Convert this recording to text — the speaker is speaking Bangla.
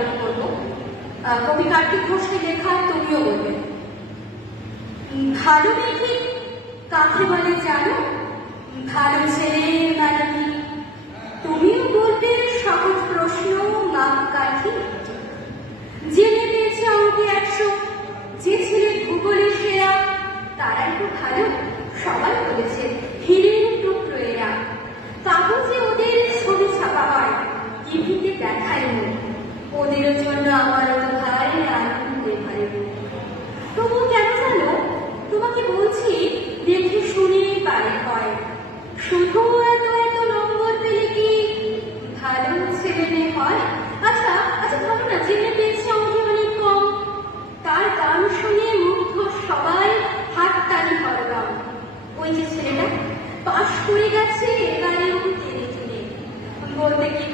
আমি করবো। কবি কার্তিক ঘোষের লেখা তুমিও বলবে। ভালো মেয়ে কাকে বলে জানো? ভালো ছেলে মানে কি? তুমিও বলবে সহজ প্রশ্ন মাপকাঠি। জেনে পেয়েছে অঙ্কে 100, যে ছেলে ভূগোলে সেরা তারাই তো ভালো। সবাই বলেছে হিরের টুকরো এরা। কাগজে ওদের ছবি ছাপা হয়, টিভিতে দেখায় না। ওদের জন্য আমারও তো ভাই আনন্দে ভাই। তবু কেন জানো তোমাকে বলছি, দেখে শুনে পারে হয়। শুধু এত এত নম্বর পেলে কি ভালো ছেলে মেয়ে হয়? আচ্ছা আচ্ছা ভালো না, জেনে পেয়েছে অঙ্কে অনেক কম, তার গান শুনে মুগ্ধ সবাই, হাততালি হরগাম। ওই যে ছেলেটা পাশ করে গেছে এবারেও টেনে টেনে, বলতে কি